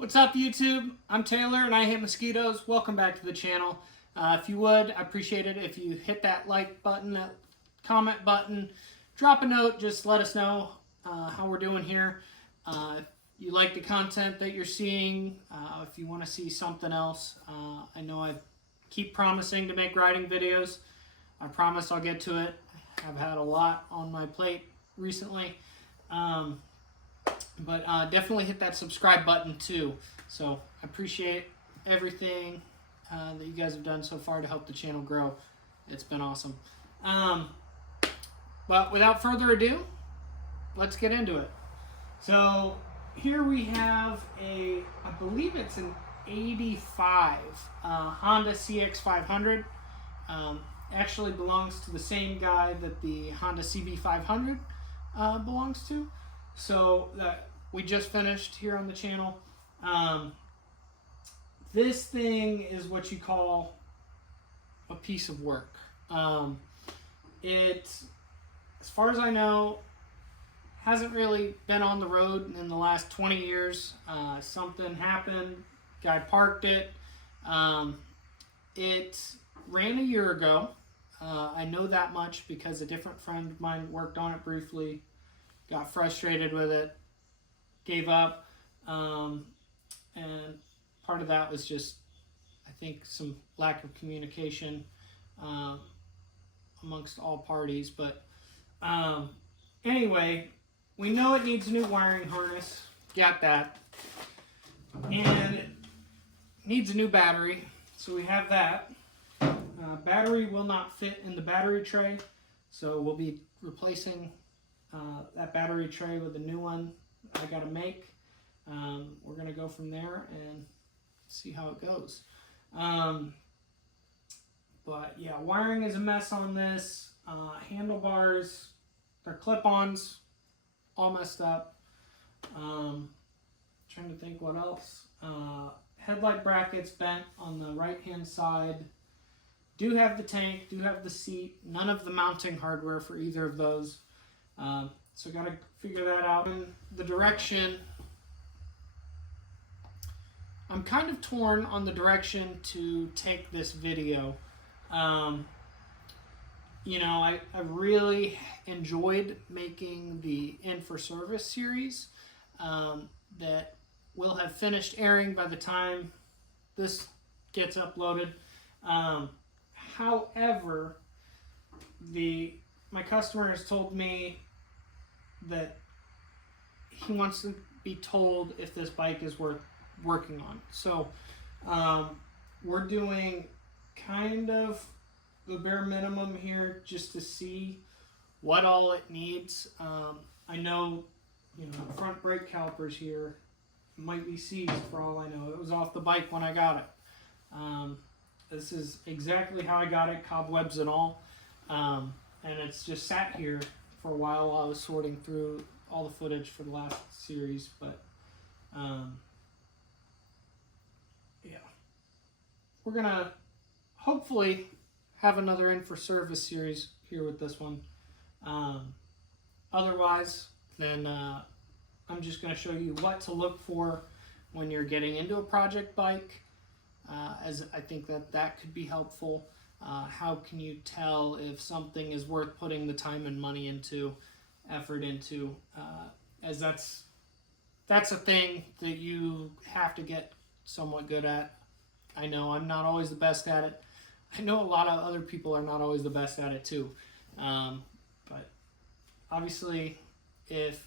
What's up, YouTube? I'm Taylor and I hate mosquitoes. Welcome back to the channel. If you would, I appreciate it if you hit that like button, that comment button, drop a note, just let us know how we're doing here. If you like the content that you're seeing, if you want to see something else, I know I keep promising to make riding videos. I promise I'll get to it. I've had a lot on my plate recently. But definitely hit that subscribe button too. So I appreciate everything that you guys have done so far to help the channel grow. It's been awesome. But without further ado, let's get into it. So here we have I believe it's an 85 Honda CX500. Actually belongs to the same guy that the Honda CB500 belongs to. So we just finished here on the channel. This thing is what you call a piece of work. It, as far as I know, hasn't really been on the road in the last 20 years. Something happened, guy parked it. It ran a year ago. I know that much because a different friend of mine worked on it briefly, got frustrated with it, gave up, and part of that was just, I think, some lack of communication amongst all parties. But anyway, we know it needs a new wiring harness, got that, and it needs a new battery, so we have that. Battery will not fit in the battery tray, so we'll be replacing that battery tray with a new one I gotta make. We're gonna go from there and see how it goes. But yeah, wiring is a mess on this. Handlebars, they're clip-ons, all messed up. Trying to think what else. Headlight brackets bent on the right hand side. Do have the tank, do have the seat, none of the mounting hardware for either of those. So got to figure that out. In the direction, I'm kind of torn on the direction to take this video. You know, I really enjoyed making the In for Service series that will have finished airing by the time this gets uploaded. However, my customer has told me that he wants to be told if this bike is worth working on. So we're doing kind of the bare minimum here just to see what all it needs. I know, front brake calipers here might be seized for all I know. It was off the bike when I got it. This is exactly how I got it, cobwebs and all. And it's just sat here for a while I was sorting through all the footage for the last series. But yeah, we're gonna hopefully have another In for Service series here with this one. Otherwise, then I'm just gonna show you what to look for when you're getting into a project bike, as I think that could be helpful. How can you tell if something is worth putting the time and money into, effort into, as that's a thing that you have to get somewhat good at. I know I'm not always the best at it. I know a lot of other people are not always the best at it too. But obviously, if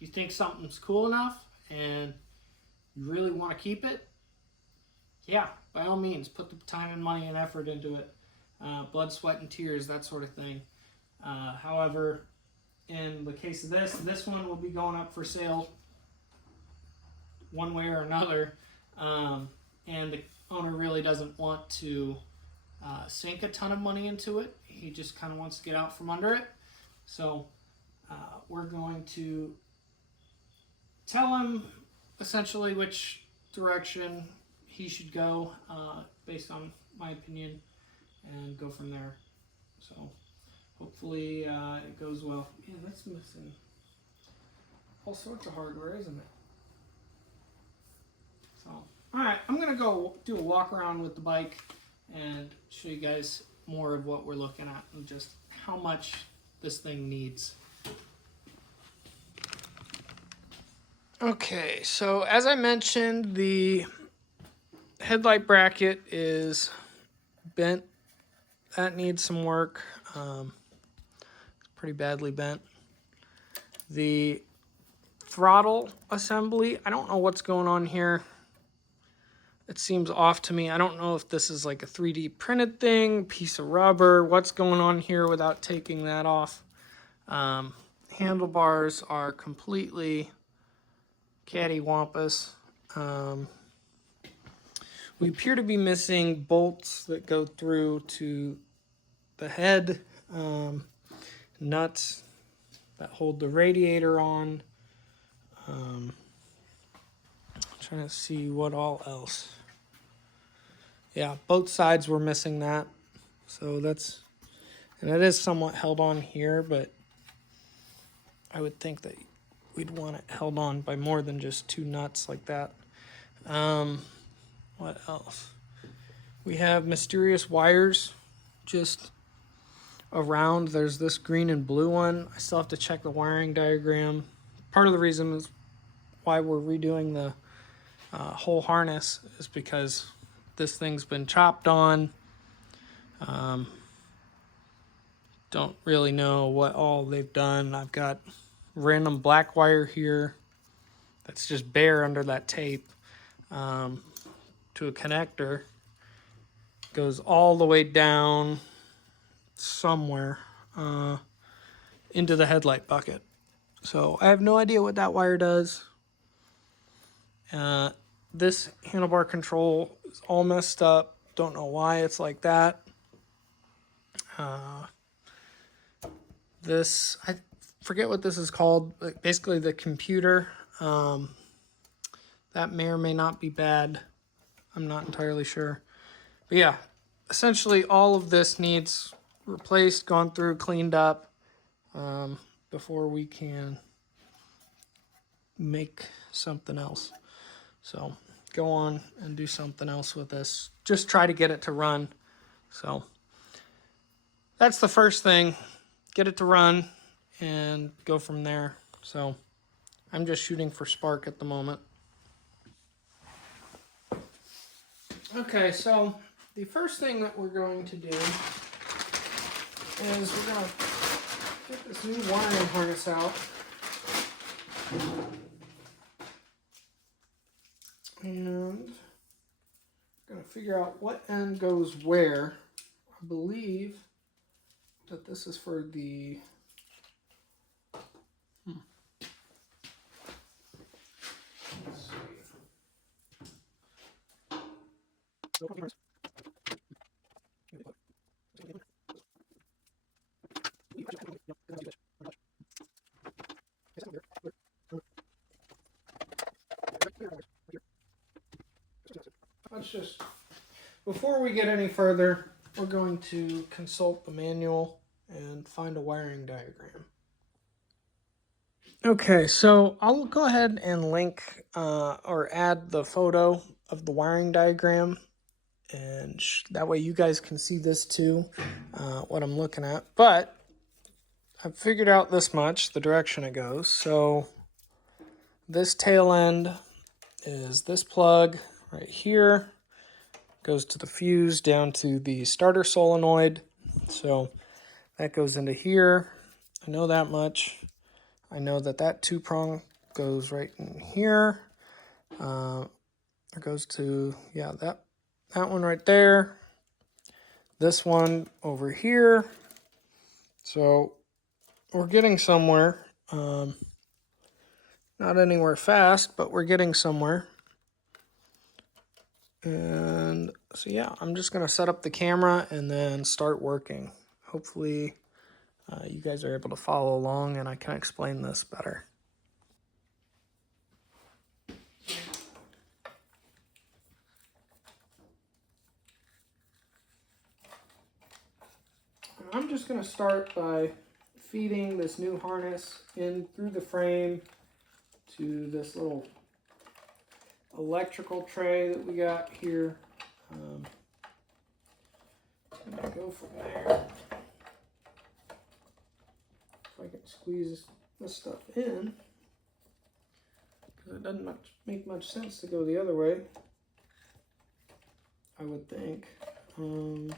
you think something's cool enough and you really want to keep it, yeah, by all means, put the time and money and effort into it. Blood, sweat, and tears, that sort of thing. However, in the case of this one will be going up for sale one way or another. And the owner really doesn't want to sink a ton of money into it. He just kind of wants to get out from under it. So we're going to tell him essentially which direction he should go based on my opinion and go from there. So hopefully it goes well. Yeah, that's missing all sorts of hardware, isn't it? Alright, I'm going to go do a walk around with the bike and show you guys more of what we're looking at and just how much this thing needs. Okay, so as I mentioned, the headlight bracket is bent. That needs some work. It's pretty badly bent. The throttle assembly, I don't know what's going on here. It seems off to me. I don't know if this is like a 3D printed thing, piece of rubber, what's going on here without taking that off. Handlebars are completely cattywampus. We appear to be missing bolts that go through to the head, nuts that hold the radiator on. Trying to see what all else. Yeah, both sides were missing that. So that's, and it is somewhat held on here, but I would think that we'd want it held on by more than just two nuts like that. What else? We have mysterious wires just around. There's this green and blue one. I still have to check the wiring diagram. Part of the reason is why we're redoing the whole harness is because this thing's been chopped on. Don't really know what all they've done. I've got random black wire here that's just bare under that tape to a connector. Goes all the way down somewhere into the headlight bucket. So I have no idea what that wire does. This handlebar control is all messed up. Don't know why it's like that. This, I forget what this is called, but basically the computer. That may or may not be bad. I'm not entirely sure. But yeah, essentially all of this needs replaced, gone through, cleaned up before we can make something else. So go on and do something else with this. Just try to get it to run. So that's the first thing. Get it to run and go from there. So I'm just shooting for spark at the moment. Okay, so the first thing that we're going to do is we're going to get this new wiring harness out. And I'm going to figure out what end goes where. I believe that this is for the let's see. Let's just, before we get any further, we're going to consult the manual and find a wiring diagram. Okay, so I'll go ahead and link or add the photo of the wiring diagram, and that way you guys can see this too, what I'm looking at. But I've figured out this much, the direction it goes. So this tail end is this plug right here, goes to the fuse down to the starter solenoid. So that goes into here. I know that much. I know that that two-prong goes right in here. It goes to, yeah, that one right there. This one over here. So we're getting somewhere. Not anywhere fast, but we're getting somewhere. And so yeah, I'm just going to set up the camera and then start working. Hopefully you guys are able to follow along and I can explain this better. I'm just going to start by feeding this new harness in through the frame to this little electrical tray that we got here. I'm gonna go from there. If I can squeeze this stuff in, because it doesn't make much sense to go the other way, I would think. And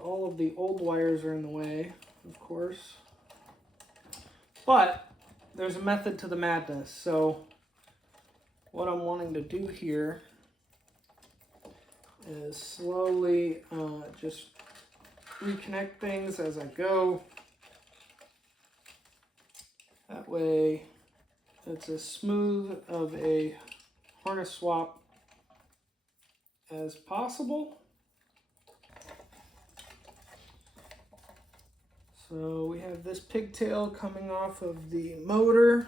all of the old wires are in the way, of course. But there's a method to the madness. So what I'm wanting to do here is slowly just reconnect things as I go. That way it's as smooth of a harness swap as possible. So we have this pigtail coming off of the motor.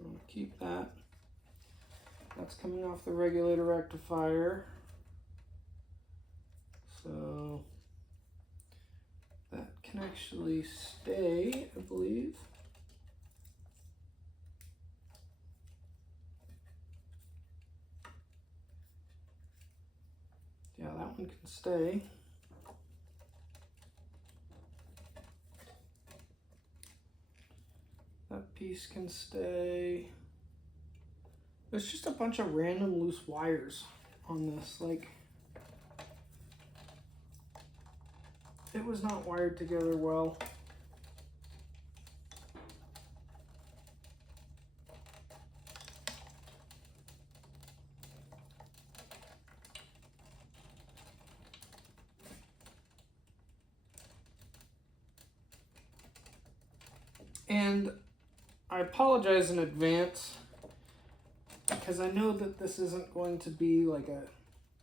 I'm going to keep that. That's coming off the regulator rectifier. So that can actually stay, I believe. Yeah, that one can stay. That piece can stay. There's just a bunch of random loose wires on this. Like, it was not wired together well. And I apologize in advance because I know that this isn't going to be like a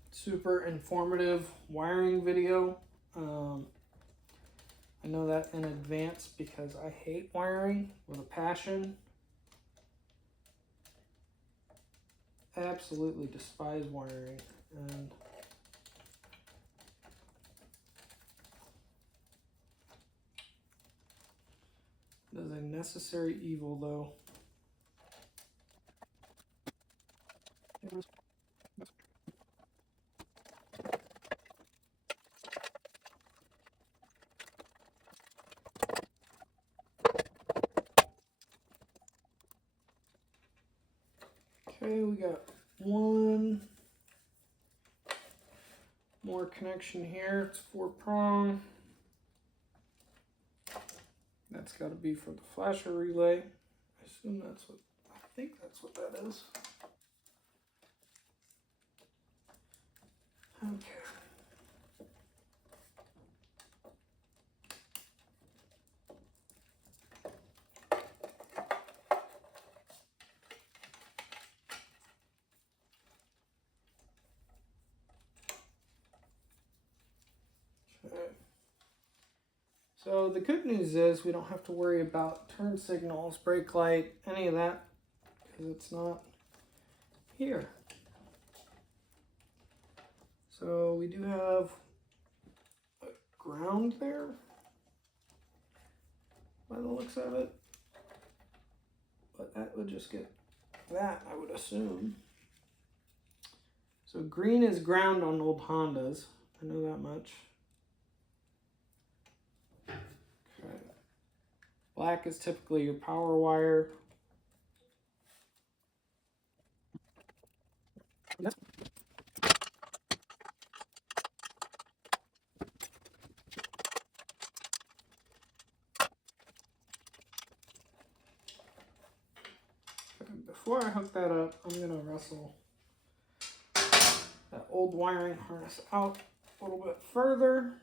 super informative wiring video. I know that in advance because I hate wiring with a passion. I absolutely despise wiring, and it is a necessary evil, though. Okay, we got one more connection here. It's 4-prong. That's got to be for the flasher relay. I assume that's what, I think that's what that is. Okay. So the good news is we don't have to worry about turn signals, brake light, any of that, because it's not here. So we do have a ground there, by the looks of it. But that would just get that, I would assume. So green is ground on old Hondas. I know that much. Okay. Black is typically your power wire. Before I hook that up, I'm going to wrestle that old wiring harness out a little bit further.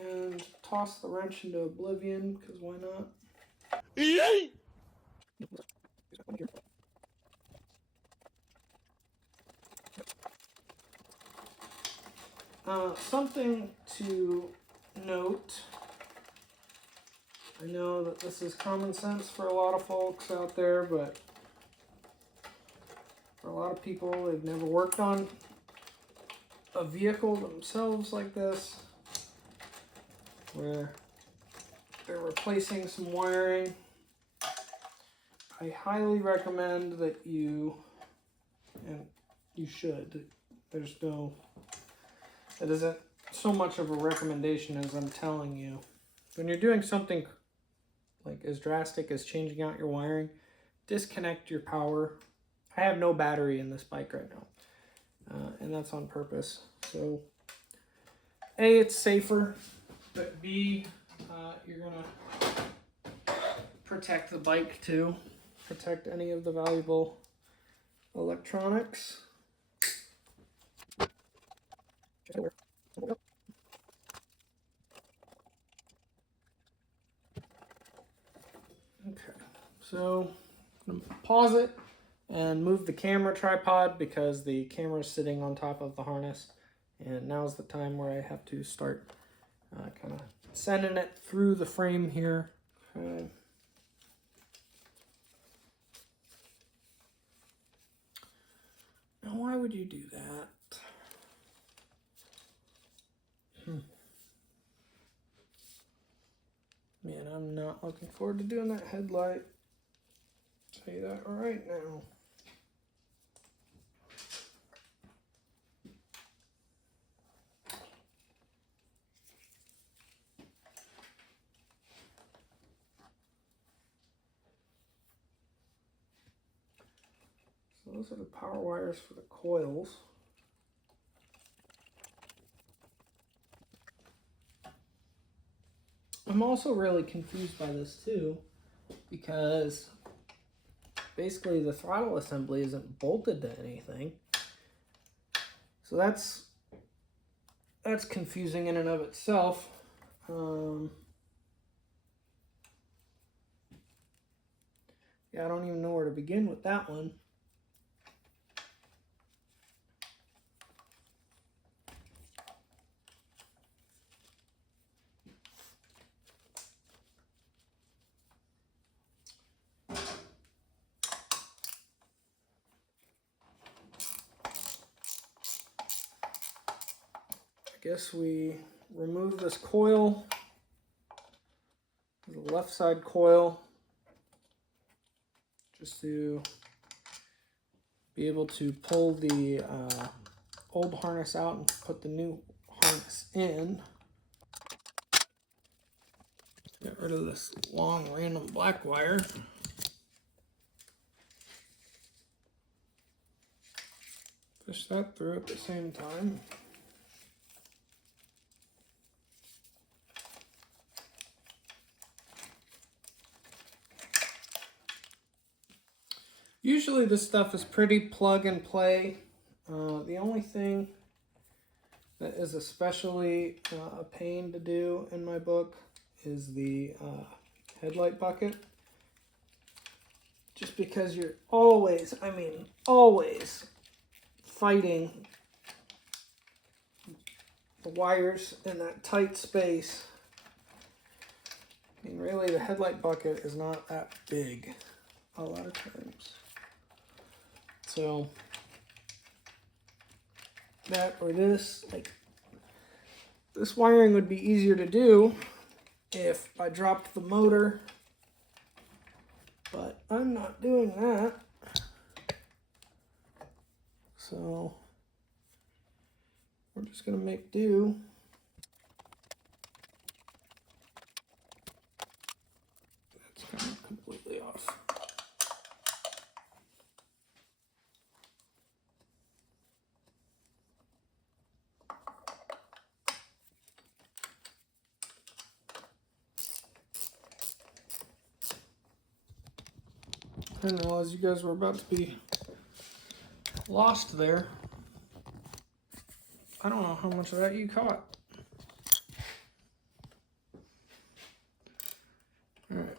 And toss the wrench into oblivion, because why not? Yay! Something to note, I know that this is common sense for a lot of folks out there, but for a lot of people, they've never worked on a vehicle themselves like this, where they're replacing some wiring. I highly recommend that you, and you should, there's no, it isn't so much of a recommendation as I'm telling you. When you're doing something like as drastic as changing out your wiring, disconnect your power. I have no battery in this bike right now, and that's on purpose. So A, it's safer, but B, you're gonna protect the bike too. Protect any of the valuable electronics. Okay, so I'm gonna pause it and move the camera tripod because the camera is sitting on top of the harness, and now's the time where I have to start kind of sending it through the frame here. Okay. Now, why would you do that? Man, I'm not looking forward to doing that headlight. I'll tell you that right now. So those are the power wires for the coils. I'm also really confused by this too, because basically the throttle assembly isn't bolted to anything. So that's confusing in and of itself. Yeah, I don't even know where to begin with that one. I guess we remove this coil, the left side coil, just to be able to pull the old harness out and put the new harness in. Get rid of this long random black wire. Push that through at the same time. Usually this stuff is pretty plug and play. The only thing that is especially a pain to do in my book is the headlight bucket. Just because you're always, I mean, always fighting the wires in that tight space. I mean, really, the headlight bucket is not that big a lot of times. So that or this, like this wiring would be easier to do if I dropped the motor, but I'm not doing that. So we're just gonna make do. That's kind of completely off. I didn't realize you guys were about to be lost there. I don't know how much of that you caught. All right.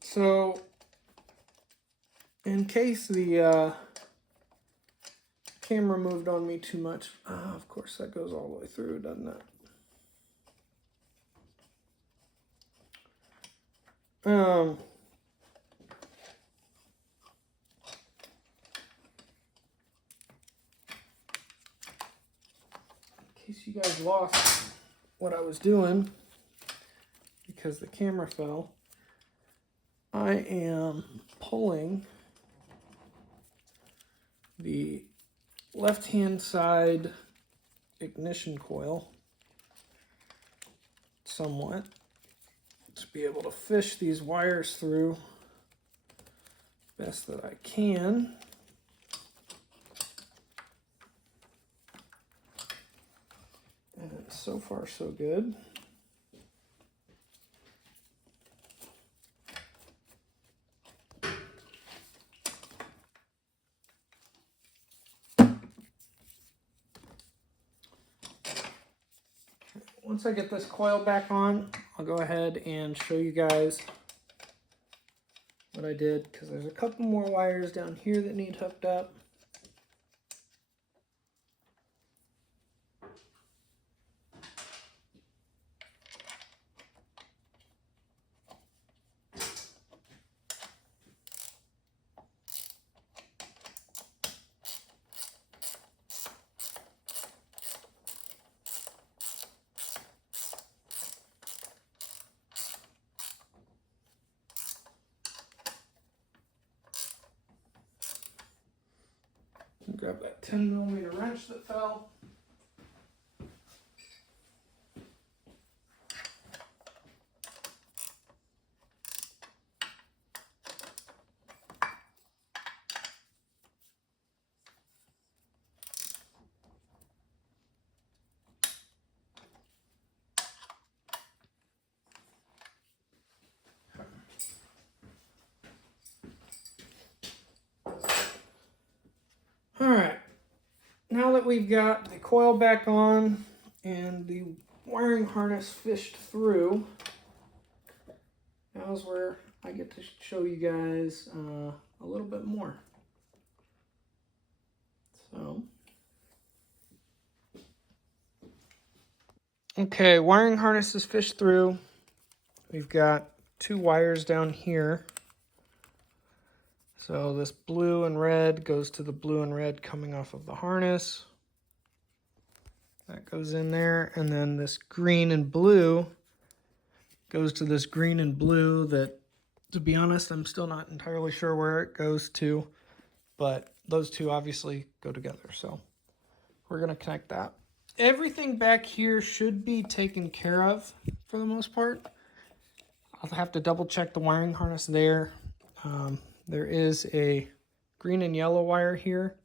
So In case the camera moved on me too much, of course that goes all the way through, doesn't it? In case you guys lost what I was doing because the camera fell, I am pulling the left-hand side ignition coil somewhat to be able to fish these wires through best that I can. And so far so good. Once I get this coil back on, I'll go ahead and show you guys what I did, because there's a couple more wires down here that need hooked up. Grab that 10mm wrench that fell. All right, now that we've got the coil back on and the wiring harness fished through, now's where I get to show you guys a little bit more. So, okay, wiring harness is fished through. We've got two wires down here. So this blue and red goes to the blue and red coming off of the harness. That goes in there. And then this green and blue goes to this green and blue that, to be honest, I'm still not entirely sure where it goes to. But those two obviously go together. So we're going to connect that. Everything back here should be taken care of for the most part. I'll have to double check the wiring harness there. There is a green and yellow wire here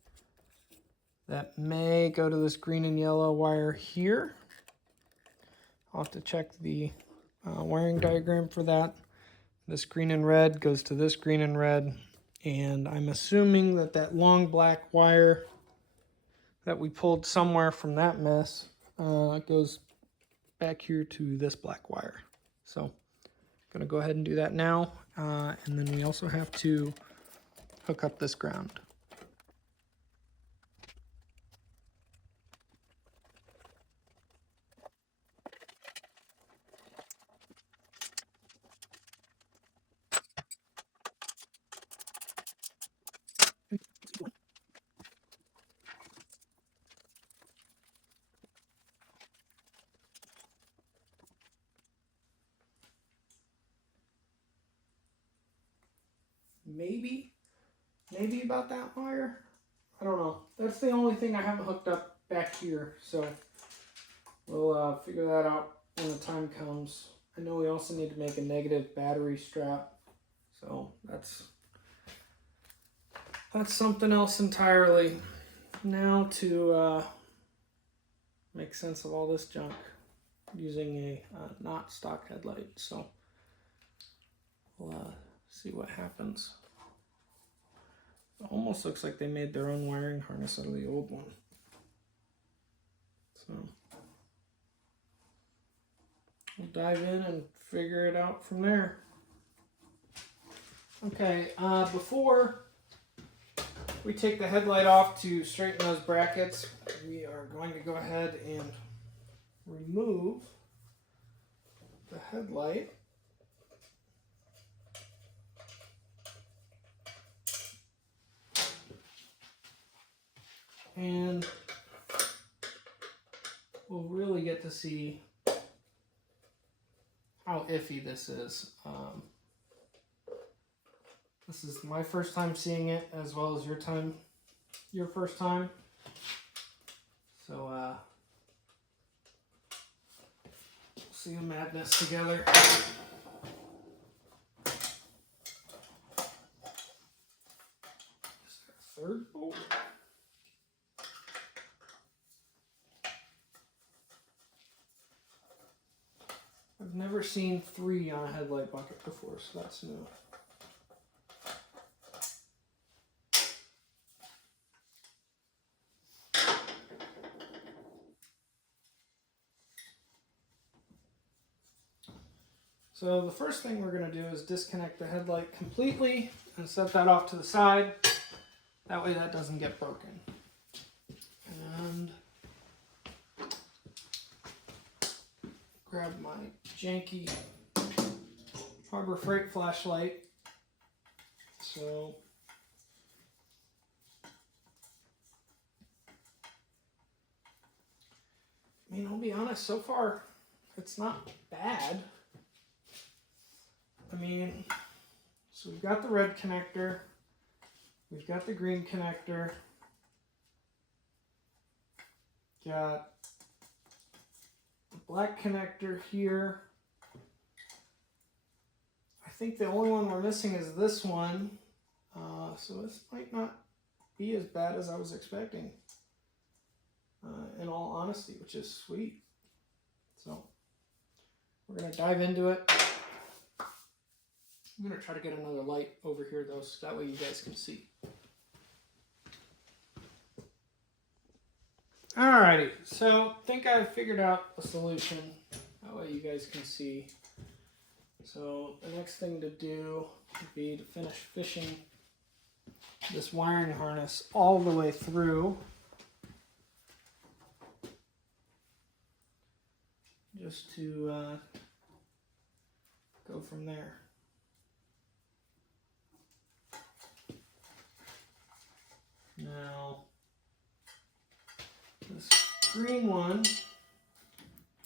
that may go to this green and yellow wire here. I'll have to check the wiring diagram for that. This green and red goes to this green and red. And I'm assuming that that long black wire that we pulled somewhere from that mess goes back here to this black wire. So I'm going to go ahead and do that now. And then we also have to hook up this ground. Maybe about that wire. I don't know. That's the only thing I haven't hooked up back here. So we'll figure that out when the time comes. I know we also need to make a negative battery strap. So that's something else entirely. Now to make sense of all this junk using a not stock headlight. So we'll see what happens. It almost looks like they made their own wiring harness out of the old one. So we'll dive in and figure it out from there. Okay, before we take the headlight off to straighten those brackets, we are going to go ahead and remove the headlight. And we'll really get to see how iffy this is. This is my first time seeing it, as well as your first time. So we'll see the madness together. Is there a third bolt? I've never seen 3 on a headlight bucket before, so that's new. So the first thing we're going to do is disconnect the headlight completely and set that off to the side. That way that doesn't get broken. And grab my janky Harbor Freight flashlight. So I mean, I'll be honest, so far it's not bad. I mean, so we've got the red connector, we've got the green connector, got the black connector here. I think the only one we're missing is this one, so this might not be as bad as I was expecting, in all honesty, which is sweet. So we're going to dive into it. I'm going to try to get another light over here though, so that way you guys can see. Alrighty, so I think I've figured out a solution. That way you guys can see. So the next thing to do would be to finish fishing this wiring harness all the way through. Just to go from there. Now, this green one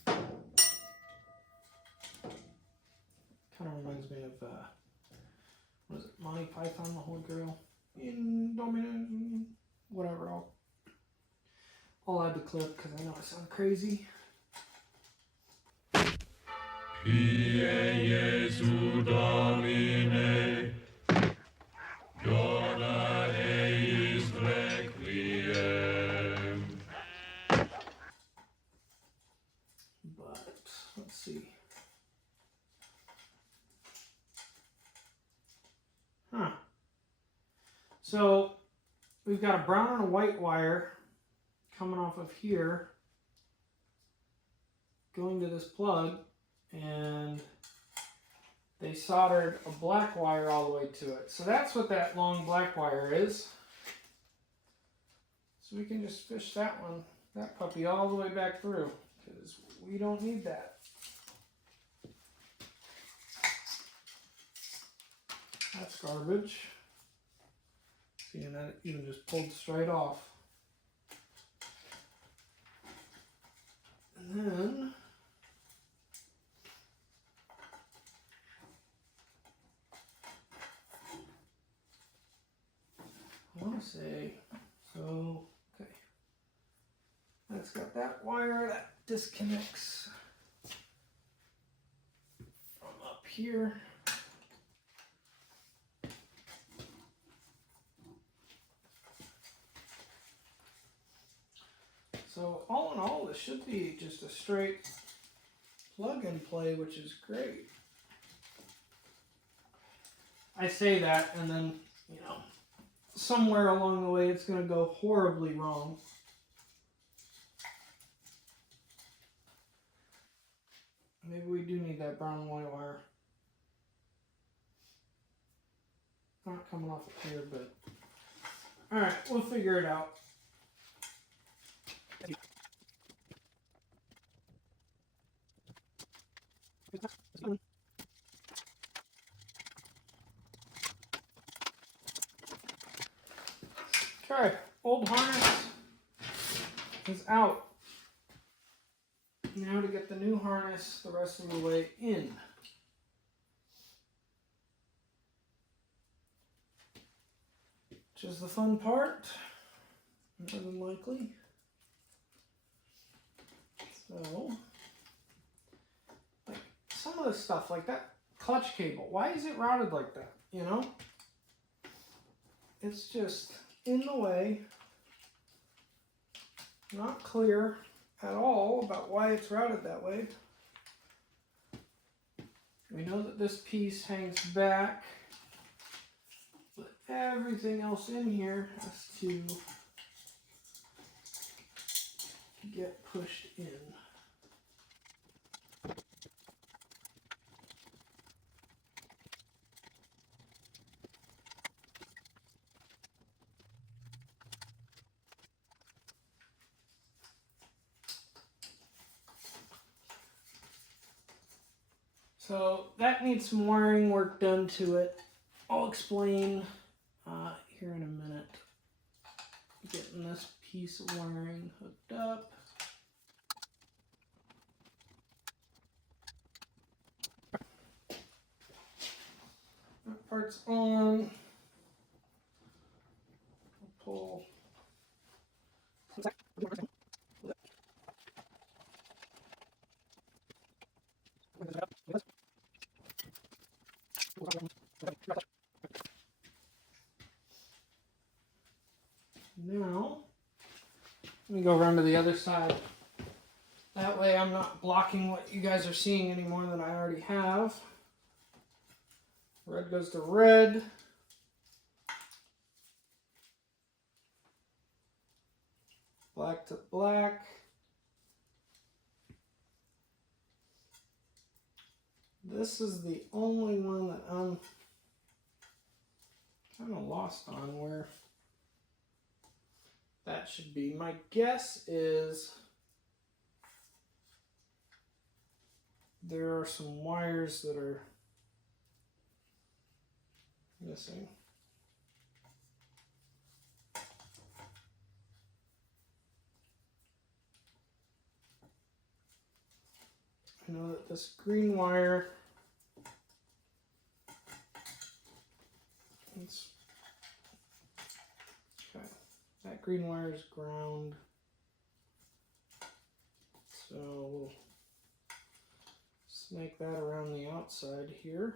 kind of reminds me of, what is it, Monty Python, the Holy Grail? In Dominion, whatever, I'll add the clip because I know I sound crazy. Jesu Domine, dona eis requiem. But let's see. So we've got a brown and a white wire coming off of here, going to this plug, and they soldered a black wire all the way to it. So that's what that long black wire is. So we can just fish that puppy all the way back through, because we don't need that. That's garbage. See, and that even just pulled straight off. And then I want to say, so, okay. That's got that wire that disconnects from up here. So all in all, this should be just a straight plug and play, which is great. I say that, and then, you know, somewhere along the way it's going to go horribly wrong. Maybe we do need that brown and white wire. Not coming off of here, but All right, we'll figure it out. Okay, old harness is out. Now to get the new harness the rest of the way in. Which is the fun part, more than likely. So, like some of the stuff, like that clutch cable, why is it routed like that, you know? It's just in the way, not clear at all about why it's routed that way. We know that this piece hangs back, but everything else in here has to get pushed in. So that needs some wiring work done to it. I'll explain here in a minute. Getting this piece of wiring hooked up. That part's on. I'll pull. Now, let me go around to the other side. That way I'm not blocking what you guys are seeing any more than I already have. Red goes to red. Black to black. This is the only one that I'm kind of lost on where that should be. My guess is there are some wires that are missing. I know that this green wire, okay, that green wire is ground. So we'll snake that around the outside here.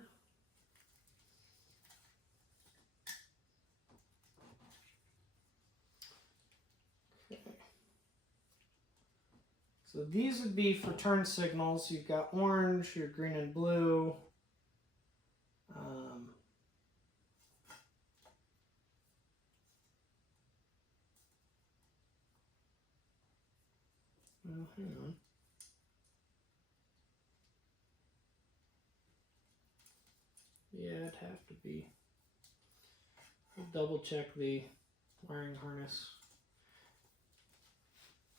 Okay. So these would be for turn signals. You've got orange, your green and blue. Well, hang on. Yeah, it'd have to be. We'll double check the wiring harness.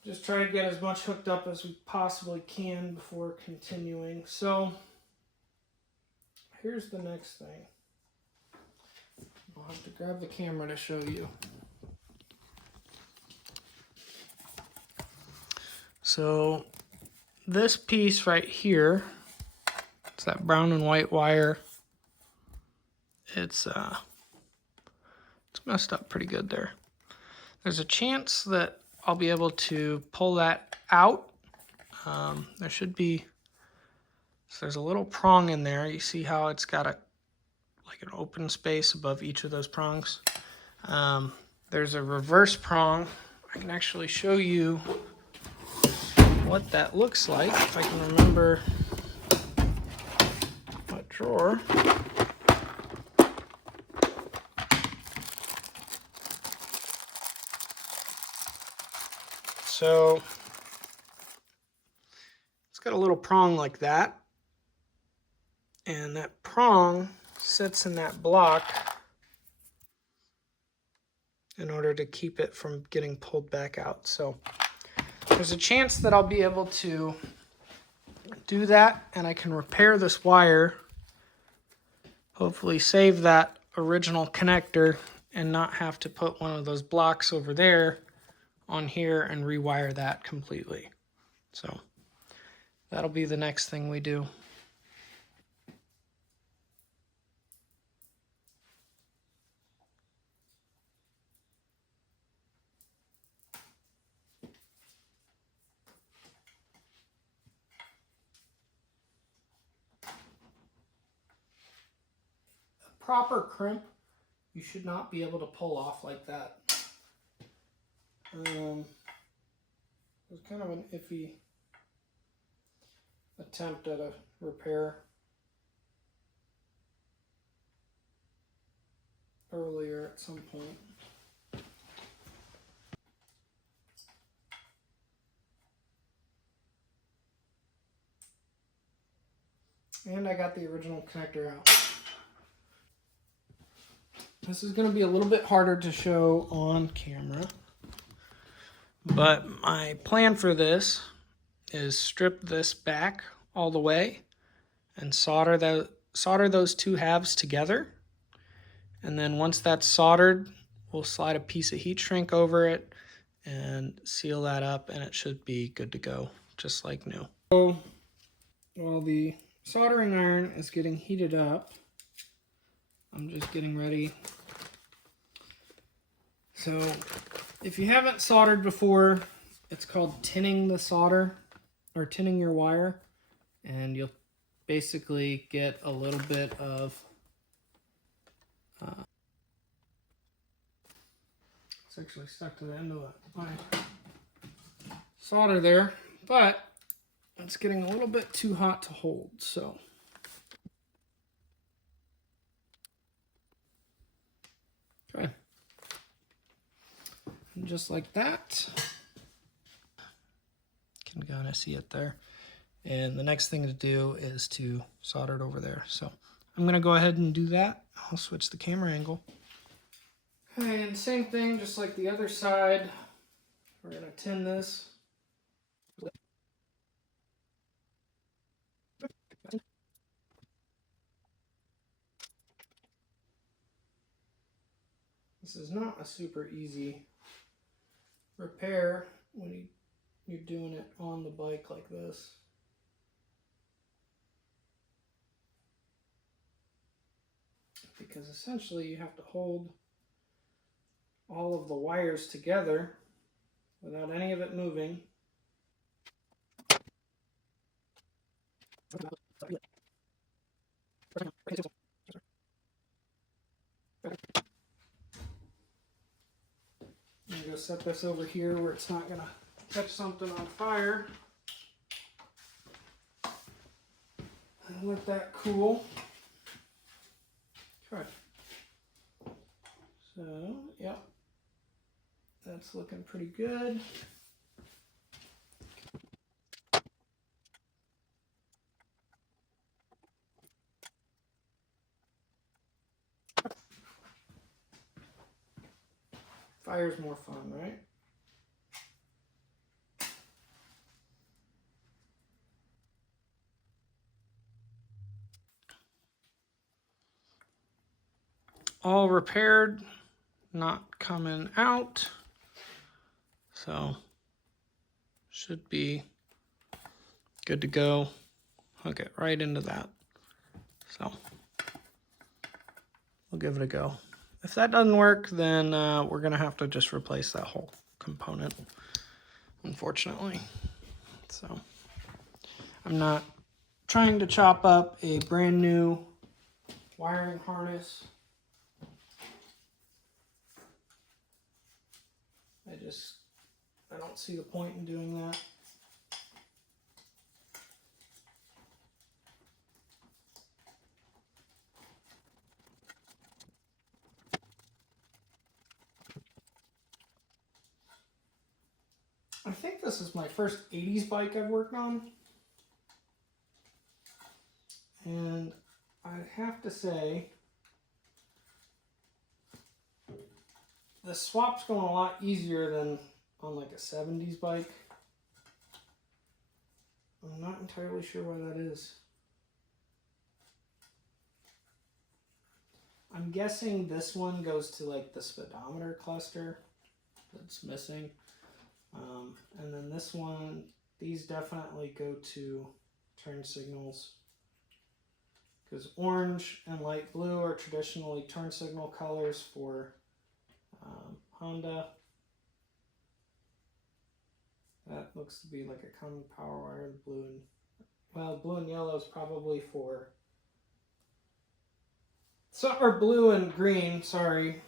Just try to get as much hooked up as we possibly can before continuing. So here's the next thing. I'll have to grab the camera to show you. So this piece right here, it's that brown and white wire. It's messed up pretty good there. There's a chance that I'll be able to pull that out. There should be, so there's a little prong in there. You see how it's got like an open space above each of those prongs. There's a reverse prong. I can actually show you what that looks like if I can remember what drawer. So it's got a little prong like that, and that prong sits in that block in order to keep it from getting pulled back out. So there's a chance that I'll be able to do that, and I can repair this wire, hopefully save that original connector and not have to put one of those blocks over there on here and rewire that completely. So that'll be the next thing we do. A proper crimp, you should not be able to pull off like that. It was kind of an iffy attempt at a repair earlier at some point. And I got the original connector out. This is going to be a little bit harder to show on camera, but my plan for this is strip this back all the way and solder those two halves together. And then once that's soldered, we'll slide a piece of heat shrink over it and seal that up, and it should be good to go, just like new. So while the soldering iron is getting heated up, I'm just getting ready. So if you haven't soldered before, it's called tinning the solder, or tinning your wire, and you'll basically get a little bit of it's actually stuck to the end of my solder there, but it's getting a little bit too hot to hold, so okay. And just like that, you can kind of see it there. And the next thing to do is to solder it over there. So I'm going to go ahead and do that. I'll switch the camera angle. Okay, and same thing, just like the other side. We're going to tin this. This is not a super easy repair when you're doing it on the bike like this. Because essentially you have to hold all of the wires together without any of it moving. I'm going to set this over here where it's not going to catch something on fire. And let that cool. Okay. So, yep. That's looking pretty good. Fire's more fun, right? All repaired, not coming out. So, should be good to go. Hook it right into that. So, we'll give it a go. If that doesn't work, then we're going to have to just replace that whole component, unfortunately. So, I'm not trying to chop up a brand new wiring harness. I don't see the point in doing that. I think this is my first 80s bike I've worked on. And I have to say, the swap's going a lot easier than on like a 70s bike. I'm not entirely sure why that is. I'm guessing this one goes to like the speedometer cluster that's missing. And then this one, these definitely go to turn signals, because orange and light blue are traditionally turn signal colors for Honda. That looks to be like a common power wire. Blue and, well, blue and yellow is probably for, so, or blue and green, sorry,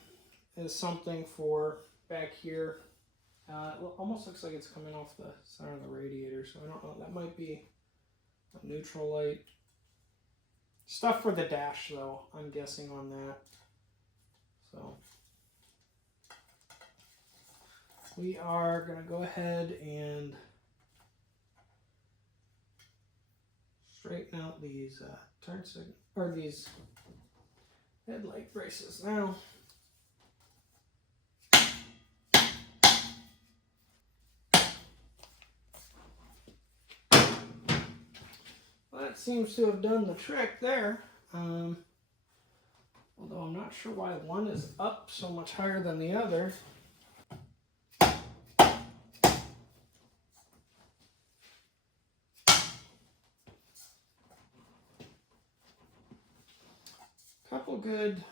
is something for back here. It almost looks like it's coming off the center of the radiator, so I don't know. That might be a neutral light. Stuff for the dash, though, I'm guessing on that. So we are going to go ahead and straighten out these turn signal, or these headlight braces now. That seems to have done the trick there. Although I'm not sure why one is up so much higher than the other. Couple good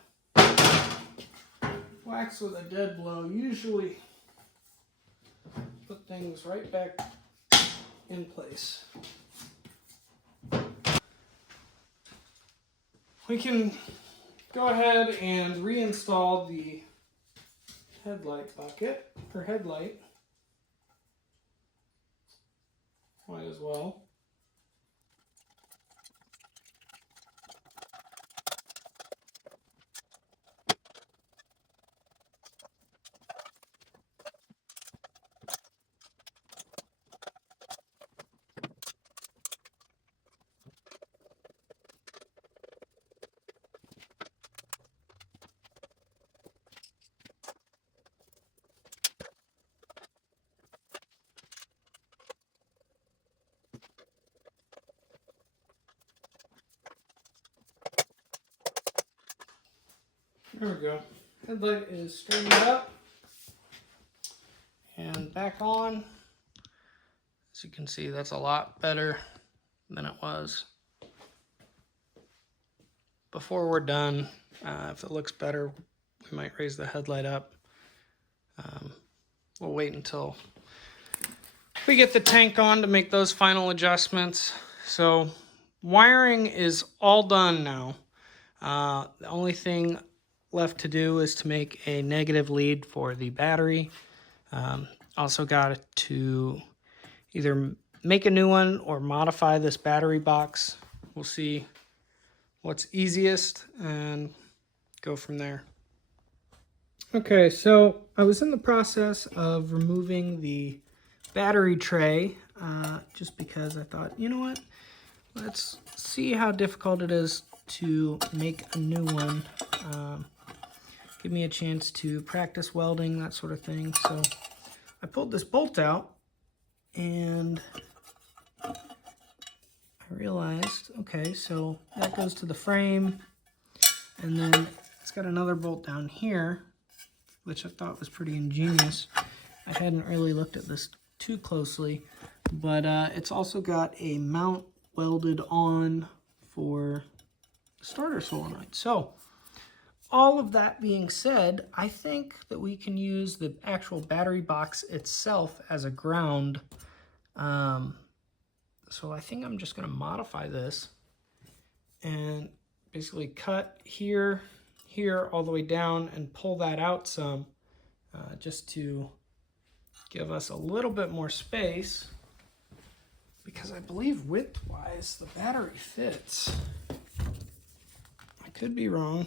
whacks with a dead blow usually put things right back in place. We can go ahead and reinstall the headlight bucket, or headlight. Might as well. There we go. Headlight is straightened up and back on. As you can see, that's a lot better than it was. Before we're done, if it looks better, we might raise the headlight up. We'll wait until we get the tank on to make those final adjustments. So wiring is all done now. The only thing left to do is to make a negative lead for the battery. Also got to either make a new one or modify this battery box. We'll see what's easiest and go from there. Okay, so I was in the process of removing the battery tray just because I thought, you know what, let's see how difficult it is to make a new one. Give me a chance to practice welding, that sort of thing. So I pulled this bolt out and I realized, okay, so that goes to the frame, and then it's got another bolt down here, which I thought was pretty ingenious. I hadn't really looked at this too closely, but it's also got a mount welded on for the starter solenoid. So all of that being said, I think that we can use the actual battery box itself as a ground. So I think I'm just going to modify this and basically cut here, all the way down and pull that out some just to give us a little bit more space, because I believe width-wise the battery fits. I could be wrong,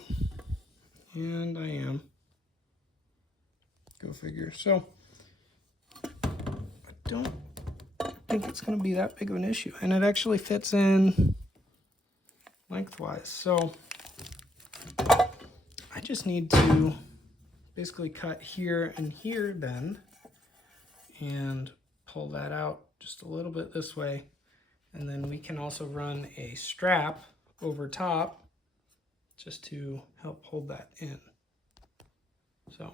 and I am. Go figure. So I don't think it's going to be that big of an issue, and it actually fits in lengthwise. So I just need to basically cut here and here then, and pull that out just a little bit this way. And then we can also run a strap over top just to help hold that in. So I'm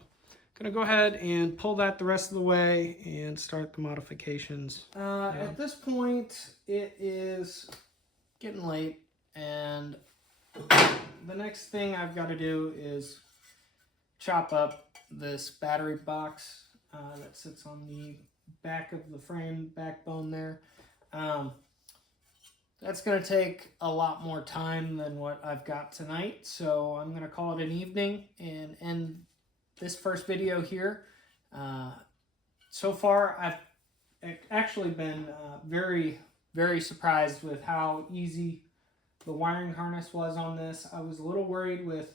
gonna go ahead and pull that the rest of the way and start the modifications. At this point, it is getting late, and the next thing I've got to do is chop up this battery box that sits on the back of the frame backbone there. That's going to take a lot more time than what I've got tonight, so I'm going to call it an evening and end this first video here. So far, I've actually been very, very surprised with how easy the wiring harness was on this. I was a little worried with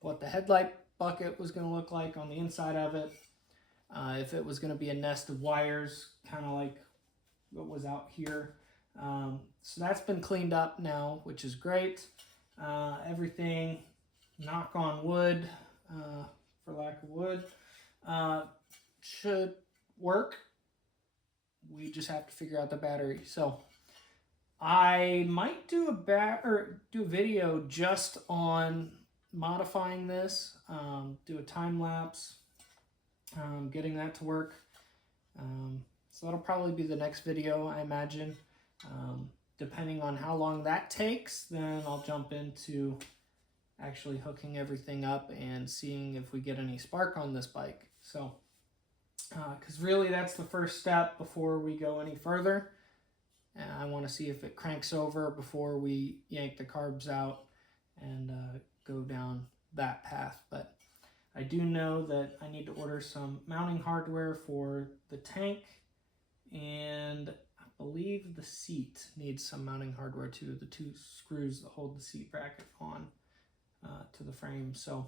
what the headlight bucket was going to look like on the inside of it. If it was going to be a nest of wires, kind of like what was out here. So that's been cleaned up now, which is great. Everything, knock on wood, for lack of wood, should work. We just have to figure out the battery. So I might do a video just on modifying this, do a time lapse, getting that to work. So that'll probably be the next video, I imagine. Depending on how long that takes, then I'll jump into actually hooking everything up and seeing if we get any spark on this bike. So, because really that's the first step before we go any further. And I want to see if it cranks over before we yank the carbs out and go down that path. But I do know that I need to order some mounting hardware for the tank, and I believe the seat needs some mounting hardware too, the two screws that hold the seat bracket on to the frame. So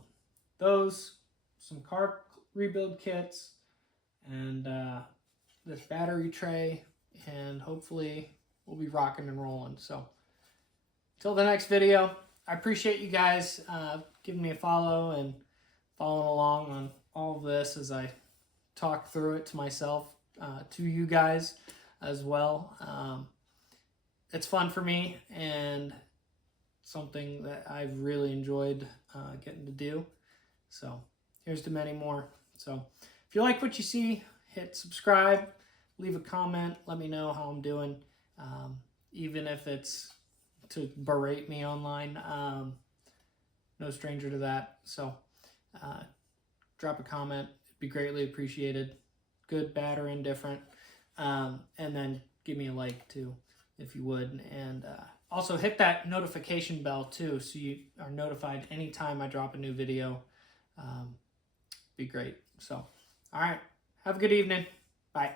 those, some carb rebuild kits, and this battery tray, and hopefully we'll be rocking and rolling. So until the next video, I appreciate you guys giving me a follow and following along on all of this as I talk through it to myself, to you guys as well. It's fun for me and something that I've really enjoyed getting to do. So here's to many more. So if you like what you see, hit subscribe, leave a comment, let me know how I'm doing, even if it's to berate me online. No stranger to that. So drop a comment, it'd be greatly appreciated, good, bad, or indifferent. And then give me a like too, if you would. And also hit that notification bell too, so you are notified anytime I drop a new video. Be great. So, all right, have a good evening. Bye.